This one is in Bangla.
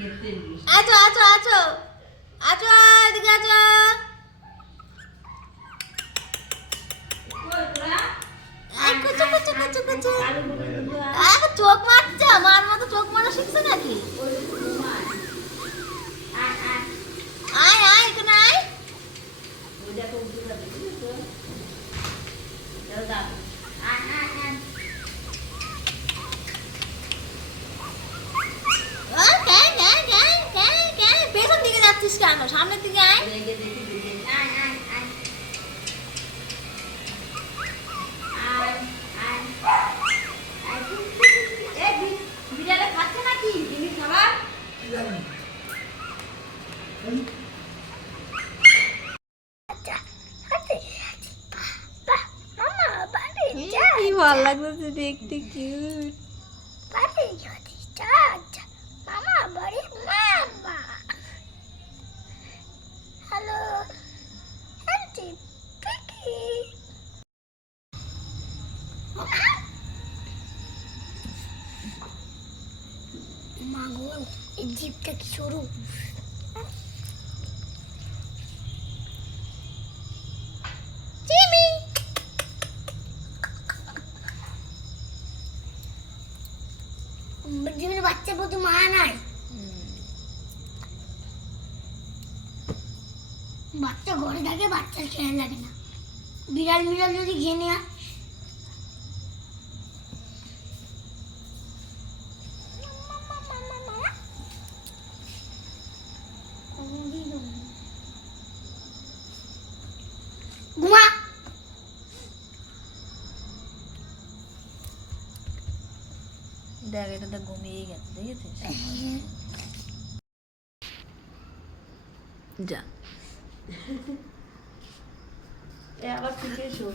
আছো আছো আছো আছো এদিকে আছো চোখ মারছে আমার মতো চোখ মারা শিখছে নাকি আয় আয় এখানে আয়, কেন সামনের দিকে আয়। কি ভালো লাগছে দেখতে কিউট মা এই জিপটা কি সরু? বাচ্চার প্রতি মা নাই। বাচ্চা ঘরে থাকে বাচ্চার খেয়াল লাগে না। বিড়াল বিড়াল যদি ঘেনে ঘুমা দেখ এটা তো ঘুমিয়ে গেছে দেখেছিস? যা। আবার ফিরে এসো।